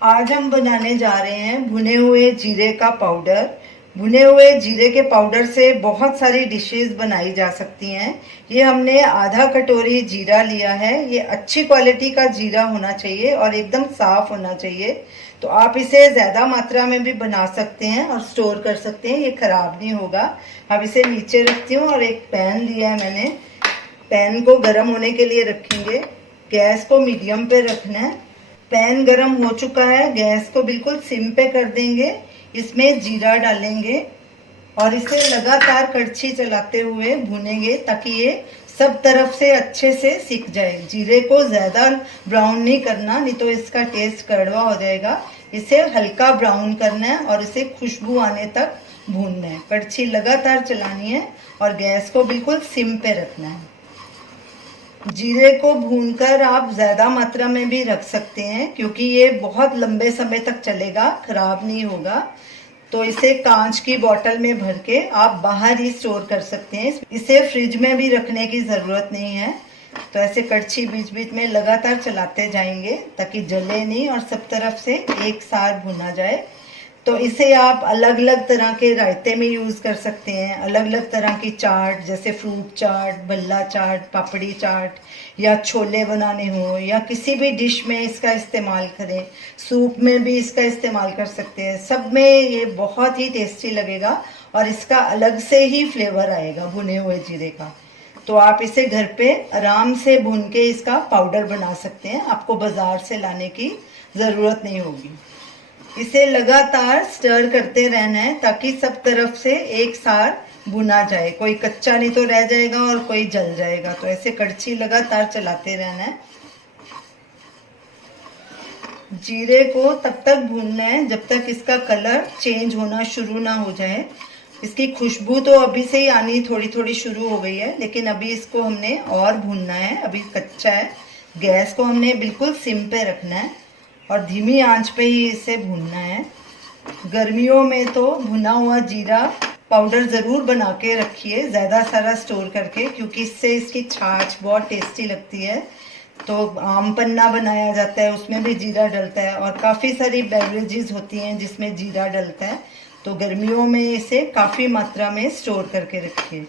आज हम बनाने जा रहे हैं भुने हुए जीरे का पाउडर। भुने हुए जीरे के पाउडर से बहुत सारी डिशेस बनाई जा सकती हैं। ये हमने आधा कटोरी जीरा लिया है। ये अच्छी क्वालिटी का जीरा होना चाहिए और एकदम साफ होना चाहिए। तो आप इसे ज़्यादा मात्रा में भी बना सकते हैं और स्टोर कर सकते हैं, ये खराब नहीं होगा। अब इसे नीचे रखती हूँ और एक पैन लिया है मैंने। पैन को गर्म होने के लिए रखेंगे। गैस को मीडियम पे रखना है। पैन गरम हो चुका है, गैस को बिल्कुल सिम पे कर देंगे। इसमें जीरा डालेंगे और इसे लगातार कड़छी चलाते हुए भूनेंगे ताकि ये सब तरफ से अच्छे से सिक जाए। जीरे को ज़्यादा ब्राउन नहीं करना, नहीं तो इसका टेस्ट कड़वा हो जाएगा। इसे हल्का ब्राउन करना है और इसे खुशबू आने तक भूनना है। कड़छी लगातार चलानी है और गैस को बिल्कुल सिम पे रखना है। जीरे को भूनकर आप ज़्यादा मात्रा में भी रख सकते हैं क्योंकि ये बहुत लंबे समय तक चलेगा, खराब नहीं होगा। तो इसे कांच की बोतल में भर के आप बाहर ही स्टोर कर सकते हैं। इसे फ्रिज में भी रखने की ज़रूरत नहीं है। तो ऐसे कड़छी बीच बीच में लगातार चलाते जाएंगे ताकि जले नहीं और सब तरफ से एक साथ भुना जाए। तो इसे आप अलग अलग तरह के रायते में यूज़ कर सकते हैं। अलग अलग तरह की चाट जैसे फ्रूट चाट, भल्ला चाट, पापड़ी चाट, या छोले बनाने हो या किसी भी डिश में इसका इस्तेमाल करें। सूप में भी इसका इस्तेमाल कर सकते हैं। सब में ये बहुत ही टेस्टी लगेगा और इसका अलग से ही फ्लेवर आएगा भुने हुए जीरे का। तो आप इसे घर पे आराम से भून के इसका पाउडर बना सकते हैं। आपको बाज़ार से लाने की ज़रूरत नहीं होगी। इसे लगातार स्टर करते रहना है ताकि सब तरफ से एक साथ भुना जाए। कोई कच्चा नहीं तो रह जाएगा और कोई जल जाएगा। तो ऐसे कड़छी लगातार चलाते रहना है। जीरे को तब तक भूनना है जब तक इसका कलर चेंज होना शुरू ना हो जाए। इसकी खुशबू तो अभी से ही आनी थोड़ी थोड़ी शुरू हो गई है, लेकिन अभी इसको हमने और भूनना है, अभी कच्चा है। गैस को हमने बिल्कुल सिम पे रखना है और धीमी आंच पे ही इसे भूनना है। गर्मियों में तो भुना हुआ जीरा पाउडर ज़रूर बना के रखिए, ज़्यादा सारा स्टोर करके, क्योंकि इससे इसकी छाछ बहुत टेस्टी लगती है। तो आम पन्ना बनाया जाता है, उसमें भी जीरा डलता है और काफ़ी सारी बेवरेजेस होती हैं जिसमें जीरा डलता है। तो गर्मियों में इसे काफ़ी मात्रा में स्टोर करके रखिए।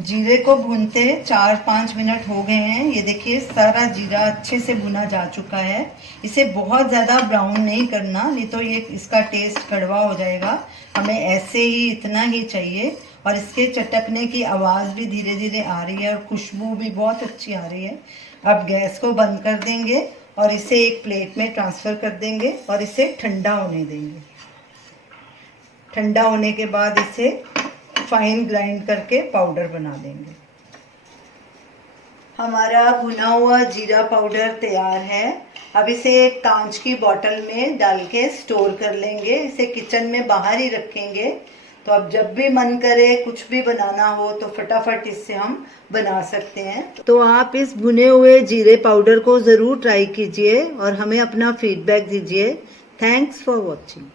जीरे को भूनते 4-5 मिनट हो गए हैं। ये देखिए सारा जीरा अच्छे से भुना जा चुका है। इसे बहुत ज़्यादा ब्राउन नहीं करना, नहीं तो ये इसका टेस्ट कड़वा हो जाएगा। हमें ऐसे ही इतना ही चाहिए और इसके चटकने की आवाज़ भी धीरे धीरे आ रही है और खुशबू भी बहुत अच्छी आ रही है। अब गैस को बंद कर देंगे और इसे एक प्लेट में ट्रांसफ़र कर देंगे और इसे ठंडा होने देंगे। ठंडा होने के बाद इसे फाइन ग्राइंड करके पाउडर बना देंगे। हमारा भुना हुआ जीरा पाउडर तैयार है। अब इसे एक कांच की बोतल में डाल के स्टोर कर लेंगे। इसे किचन में बाहर ही रखेंगे। तो अब जब भी मन करे कुछ भी बनाना हो तो फटाफट इससे हम बना सकते हैं। तो आप इस भुने हुए जीरे पाउडर को ज़रूर ट्राई कीजिए और हमें अपना फीडबैक दीजिए। Thanks for watching.